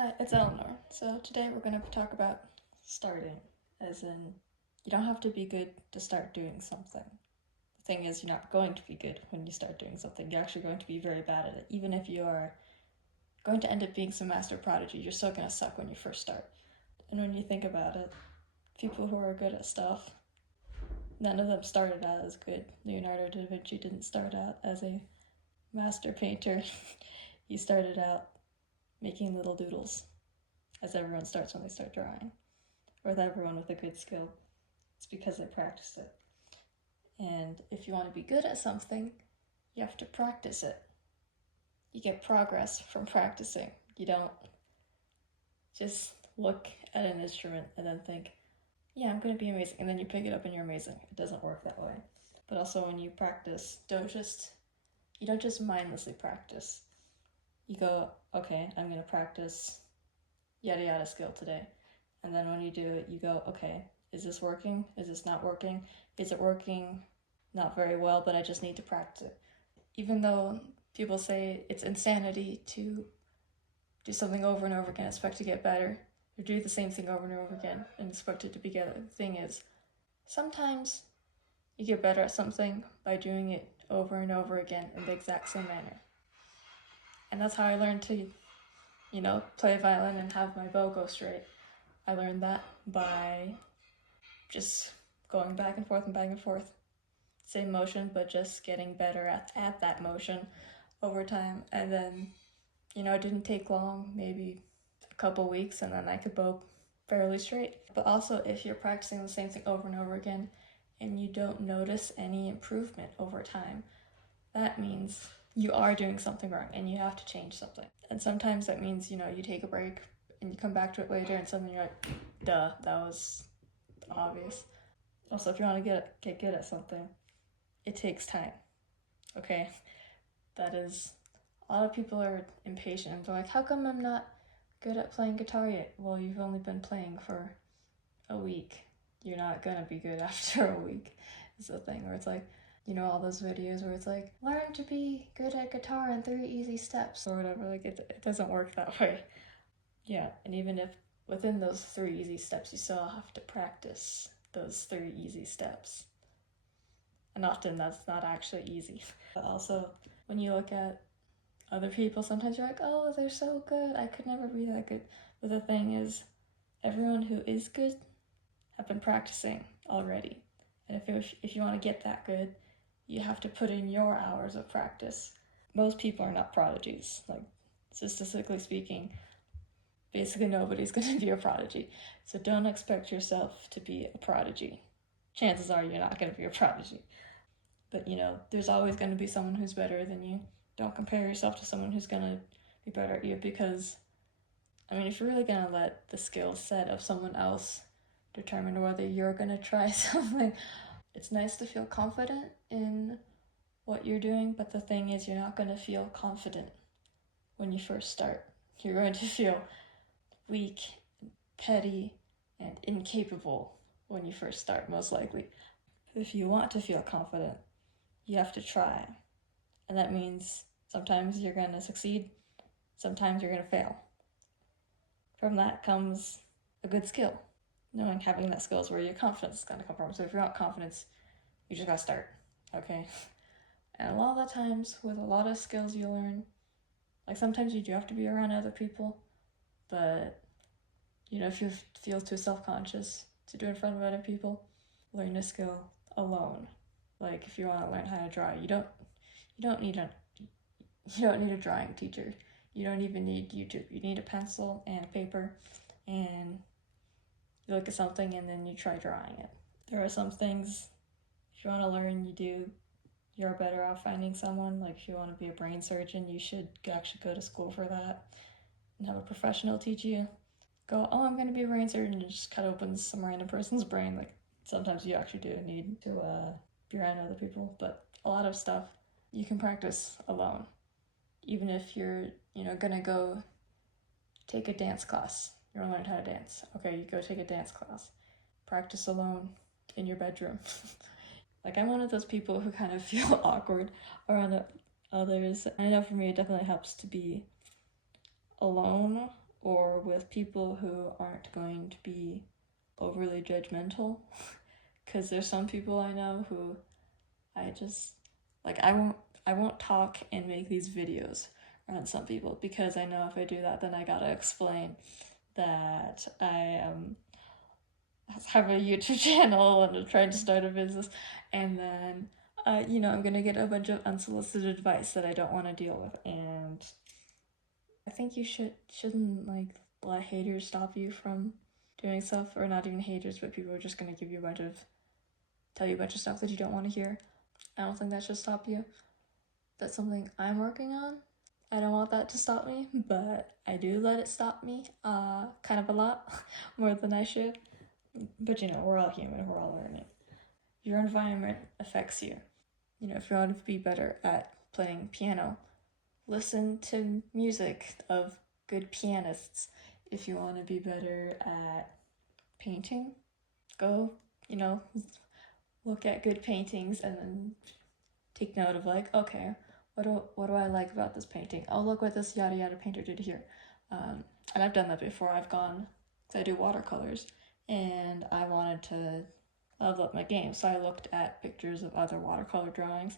Hi, it's Eleanor. So today we're going to talk about starting, as in, you don't have to be good to start doing something. The thing is, you're not going to be good when you start doing something. You're actually going to be very bad at it. Even if you are going to end up being some master prodigy, you're still going to suck when you first start. And when you think about it, people who are good at stuff, none of them started out as good. Leonardo da Vinci didn't start out as a master painter. He started out making little doodles, as everyone starts when they start drawing, or with everyone with a good skill. It's because they practiced it. And if you want to be good at something, you have to practice it. You get progress from practicing. You don't just look at an instrument and then think, yeah, I'm going to be amazing, and then you pick it up and you're amazing. It doesn't work that way. But also when you practice, you don't just mindlessly practice. You go, okay, I'm going to practice yada yada skill today. And then when you do it, you go, okay, is this working? Is this not working? Is it working? Not very well, but I just need to practice it. Even though people say it's insanity to do something over and over again, expect to get better, or do the same thing over and over again and expect it to be better. The thing is, sometimes you get better at something by doing it over and over again in the exact same manner. And that's how I learned to, play violin and have my bow go straight. I learned that by just going back and forth and back and forth. Same motion, but just getting better at that motion over time. And then, it didn't take long, maybe a couple weeks, and then I could bow fairly straight. But also, if you're practicing the same thing over and over again and you don't notice any improvement over time, that means you are doing something wrong and you have to change something. And sometimes that means, you take a break and you come back to it later and suddenly you're like, duh, that was obvious. Also, if you want to get good at something, it takes time, okay? That is, a lot of people are impatient. They're like, how come I'm not good at playing guitar yet? Well, you've only been playing for a week. You're not gonna be good after a week, is the thing. Where it's like, all those videos where it's like, learn to be good at guitar in 3 easy steps or whatever. Like, it doesn't work that way. Yeah, and even if within those 3 easy steps, you still have to practice those 3 easy steps. And often that's not actually easy. But also, when you look at other people, sometimes you're like, oh, they're so good, I could never be that good. But the thing is, everyone who is good have been practicing already. And if you want to get that good, you have to put in your hours of practice. Most people are not prodigies. Like, statistically speaking, basically nobody's going to be a prodigy. So don't expect yourself to be a prodigy. Chances are you're not going to be a prodigy. But, there's always going to be someone who's better than you. Don't compare yourself to someone who's going to be better at you, because, if you're really going to let the skill set of someone else determine whether you're going to try something, it's nice to feel confident in what you're doing, but the thing is, you're not going to feel confident when you first start. You're going to feel weak, petty, and incapable when you first start, most likely. If you want to feel confident, you have to try. And that means sometimes you're going to succeed, sometimes you're going to fail. From that comes a good skill. Having that skill is where your confidence is going to come from. So if you want confidence, you just got to start, okay? And a lot of the times, with a lot of skills you learn, like sometimes you do have to be around other people, but, if you feel too self-conscious to do in front of other people, learn a skill alone. Like if you want to learn how to draw, you don't need a drawing teacher. You don't even need YouTube. You need a pencil and paper, and you look at something and then you try drawing it. There are some things, if you want to learn, you're better off finding someone. Like if you want to be a brain surgeon, you should actually go to school for that and have a professional teach you. Go, oh, I'm going to be a brain surgeon, and just cut open some random person's brain. Like sometimes you actually do need to be around other people, but a lot of stuff you can practice alone. Even if you're, gonna go take a dance class, you wanna learn how to dance. Okay, you go take a dance class. Practice alone in your bedroom. Like, I'm one of those people who kind of feel awkward around others. I know for me it definitely helps to be alone or with people who aren't going to be overly judgmental. Because there's some people I know who I just, like, I won't talk and make these videos around some people, because I know if I do that, then I gotta explain that I have a YouTube channel and I'm trying to start a business, and then I'm gonna get a bunch of unsolicited advice that I don't want to deal with. And I think you shouldn't like let haters stop you from doing stuff, or not even haters, but people are just gonna give you tell you a bunch of stuff that you don't want to hear. I don't think that should stop you. That's something I'm working on. I don't want that to stop me, but I do let it stop me kind of a lot, more than I should. But we're all human, we're all learning. Your environment affects you. If you want to be better at playing piano, listen to music of good pianists. If you want to be better at painting, go, look at good paintings and then take note of like, okay, what do I like about this painting? Oh, look what this yada yada painter did here. And I've done that before. I've gone, because I do watercolors, and I wanted to level up my game. So I looked at pictures of other watercolor drawings,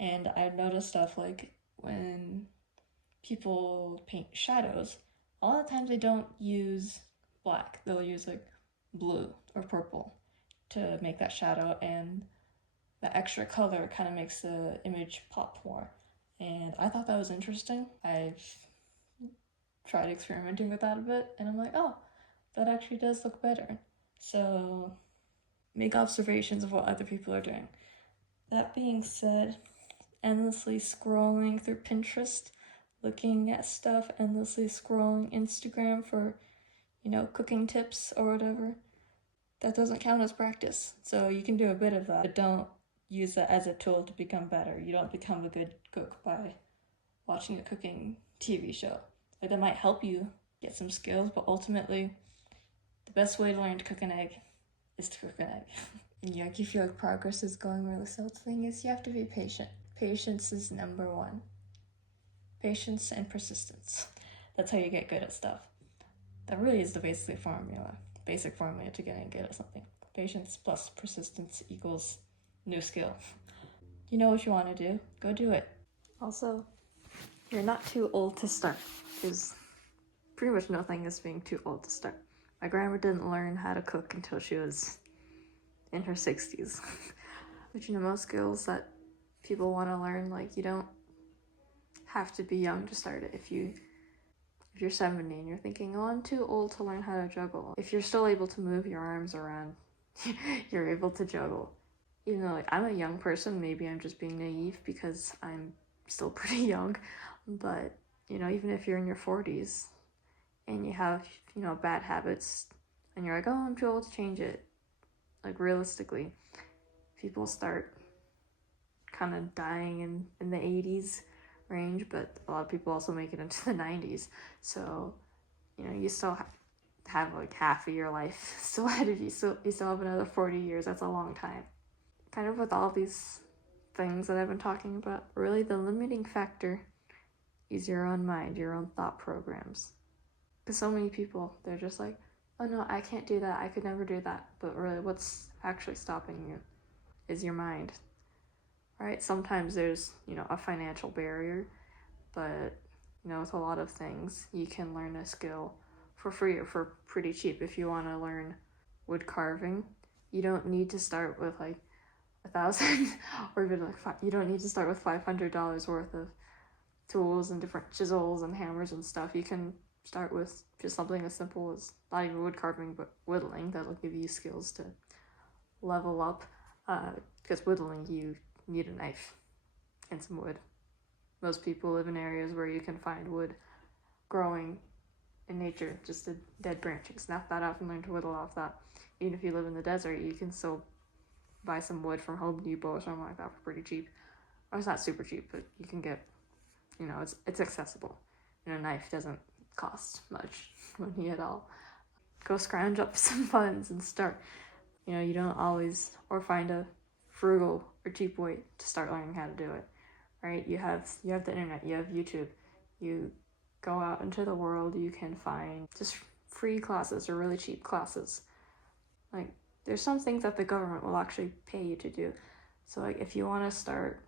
and I noticed stuff like when people paint shadows, a lot of times they don't use black. They'll use like blue or purple to make that shadow, and the extra color kind of makes the image pop more. And I thought that was interesting. I've tried experimenting with that a bit, and I'm like, oh, that actually does look better. So make observations of what other people are doing. That being said, endlessly scrolling through Pinterest, looking at stuff, endlessly scrolling Instagram for, cooking tips or whatever, that doesn't count as practice. So you can do a bit of that, but don't use that as a tool to become better. You don't become a good cook by watching a cooking TV show. Like, that might help you get some skills, but ultimately, the best way to learn to cook an egg is to cook an egg. And you feel like progress is going really slow. The thing is, you have to be patient. Patience is number one. Patience and persistence. That's how you get good at stuff. That really is the basic formula to getting good at something. Patience plus persistence equals new skill. You know what you want to do, go do it. Also, you're not too old to start. There's pretty much nothing as being too old to start. My grandma didn't learn how to cook until she was in her 60s. But most skills that people want to learn, like, you don't have to be young to start it. If you're 70 and you're thinking, oh, I'm too old to learn how to juggle, if you're still able to move your arms around, you're able to juggle. Even though, like, I'm a young person, maybe I'm just being naive because I'm still pretty young, but, even if you're in your 40s and you have, bad habits, and you're like, oh, I'm too old to change it, like, realistically, people start kind of dying in the 80s range, but a lot of people also make it into the 90s, so, you still have like half of your life still ahead of you, so you still have another 40 years. That's a long time. Kind of with all these things that I've been talking about, really the limiting factor is your own mind, your own thought programs. Because so many people, they're just like, oh no, I can't do that, I could never do that. But really, what's actually stopping you is your mind. Right? Sometimes there's, a financial barrier, but, with a lot of things, you can learn a skill for free or for pretty cheap. If you want to learn wood carving, you don't need to start with like $1,000 or even like you don't need to start with $500 worth of tools and different chisels and hammers and stuff. You can start with just something as simple as not even wood carving, but whittling. That'll give you skills to level up, because whittling, you need a knife and some wood. Most people live in areas where you can find wood growing in nature, just a dead branch. You can snap that off and learn to whittle off that. Even if you live in the desert, you can still buy some wood from Home Depot or something like that for pretty cheap. Or it's not super cheap, but you can get, it's accessible. A knife doesn't cost much money at all. Go scrounge up some funds and start. You don't always, or find a frugal or cheap way to start learning how to do it, right? You have the internet, you have YouTube, you go out into the world, you can find just free classes or really cheap classes. Like, there's some things that the government will actually pay you to do. So like if you want to start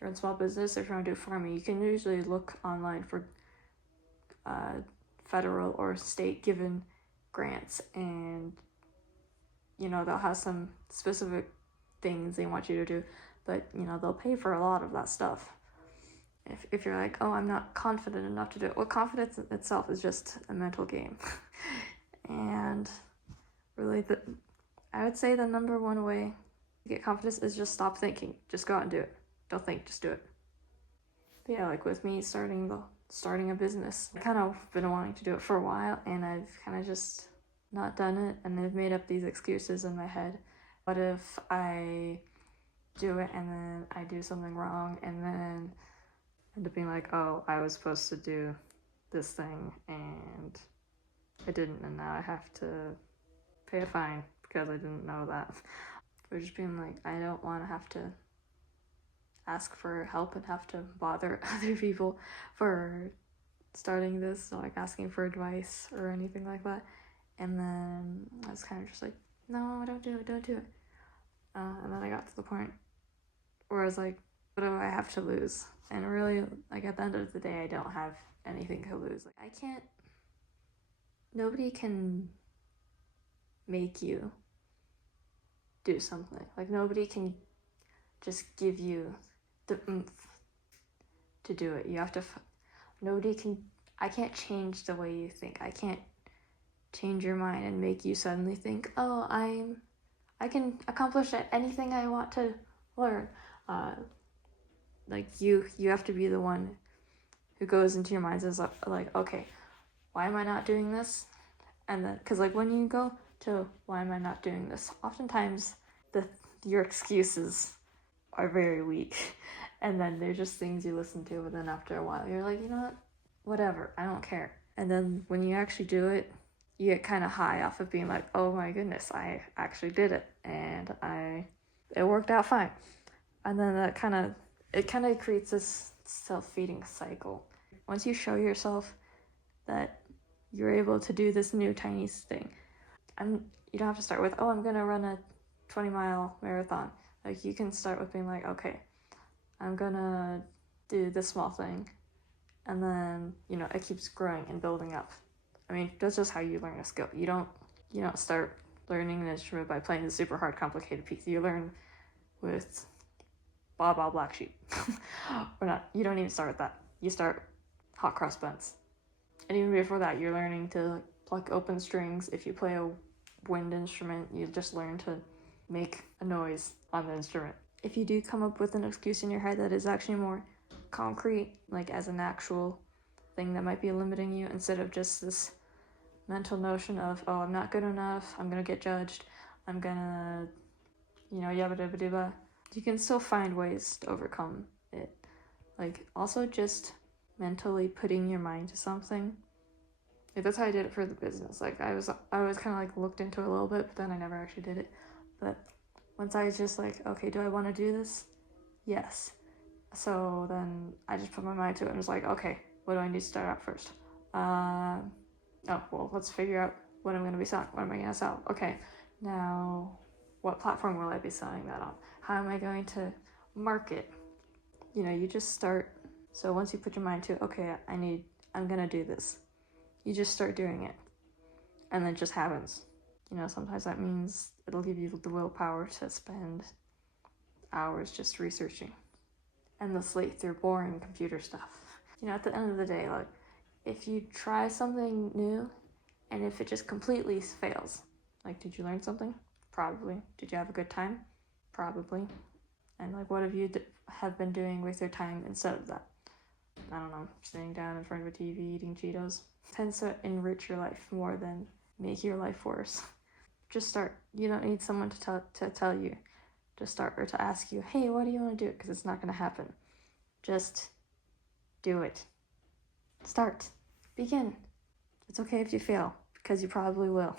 your own small business, if you want to do farming, you can usually look online for federal or state given grants, and you know they'll have some specific things they want you to do, but you know they'll pay for a lot of that stuff. If you're like, oh, I'm not confident enough to do it, well, confidence itself is just a mental game. And really, I would say the number one way to get confidence is just stop thinking. Just go out and do it. Don't think, just do it. But yeah, like with me starting a business, I kind of been wanting to do it for a while, and I've kind of just not done it, and I've made up these excuses in my head. What if I do it and then I do something wrong, and then end up being like, oh, I was supposed to do this thing and I didn't, and now I have to pay a fine because I didn't know that. Or just being like, I don't want to have to ask for help and have to bother other people for starting this, so like asking for advice or anything like that. And then I was kind of just like, no, don't do it. And then I got to the point where I was like, what do I have to lose? And really, like at the end of the day, I don't have anything to lose. Like nobody can make you do something. Like nobody can just give you the oomph to do it. You have to, I can't change the way you think. I can't change your mind and make you suddenly think, oh, I can accomplish anything I want to learn. Like you have to be the one who goes into your mind and is like, okay, why am I not doing this? And then, because like when you go to why am I not doing this, oftentimes your excuses are very weak, and then they're just things you listen to, but then after a while you're like, you know what, whatever, I don't care. And then when you actually do it, you get kind of high off of being like, oh my goodness, I actually did it, and it worked out fine. And then it kind of creates this self-feeding cycle. Once you show yourself that you're able to do this new tiny thing, you don't have to start with, oh, I'm gonna run a 20-mile marathon. Like you can start with being like, okay, I'm gonna do this small thing, and then you know it keeps growing and building up. I mean, that's just how you learn a skill. You don't start learning an instrument by playing the super hard, complicated piece. You learn with Baa Baa Black Sheep. Or not. You don't even start with that. You start hot cross buns, and even before that, you're learning to pluck open strings. If you play a wind instrument, you just learn to make a noise on the instrument. If you do come up with an excuse in your head that is actually more concrete, like as an actual thing that might be limiting you, instead of just this mental notion of, oh, I'm not good enough, I'm gonna get judged, I'm gonna, yabba dabba dabba, you can still find ways to overcome it. Like, also just mentally putting your mind to something. Like, that's how I did it for the business. Like, I was kind of like looked into it a little bit, but then I never actually did it. But once I was just like, okay, do I want to do this? Yes. So then I just put my mind to it and was like, okay, what do I need to start out first? Let's figure out what I'm going to be selling. What am I going to sell? Okay, now what platform will I be selling that on? How am I going to market? You just start. So once you put your mind to, okay, I'm going to do this, you just start doing it. And then it just happens. Sometimes that means it'll give you the willpower to spend hours just researching endlessly through boring computer stuff. At the end of the day, like, if you try something new and if it just completely fails, like, did you learn something? Probably. Did you have a good time? Probably. And like, what have you have been doing with your time instead of that? I don't know, sitting down in front of a TV eating Cheetos. Tends to enrich your life more than make your life worse. Just start. You don't need someone to tell you to start, or to ask you, hey, what do you want to do? Because it's not going to happen. Just do it. Start. Begin. It's okay if you fail, because you probably will.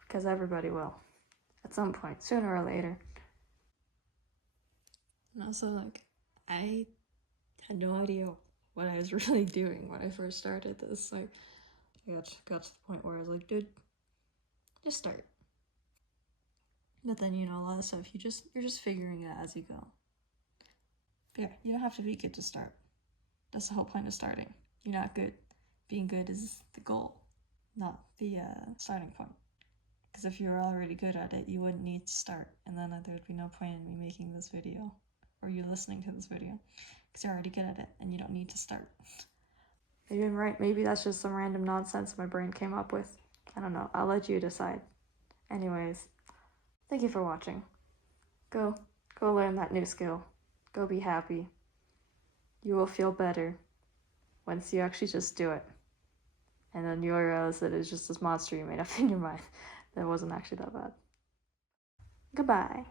Because everybody will. At some point, sooner or later. And also, like, I had no idea what I was really doing when I first started this. Like, I got to the point where I was like, dude, just start. But then, you know, a lot of stuff, you're just figuring it as you go. But yeah, you don't have to be good to start. That's the whole point of starting. You're not good. Being good is the goal, not the starting point. Because if you were already good at it, you wouldn't need to start, and then there would be no point in me making this video, or you listening to this video, because you're already good at it, and you don't need to start. Maybe I'm right. Maybe that's just some random nonsense my brain came up with. I don't know. I'll let you decide. Anyways, thank you for watching. Go learn that new skill. Go be happy. You will feel better once you actually just do it. And then you'll realize that it's just this monster you made up in your mind that wasn't actually that bad. Goodbye.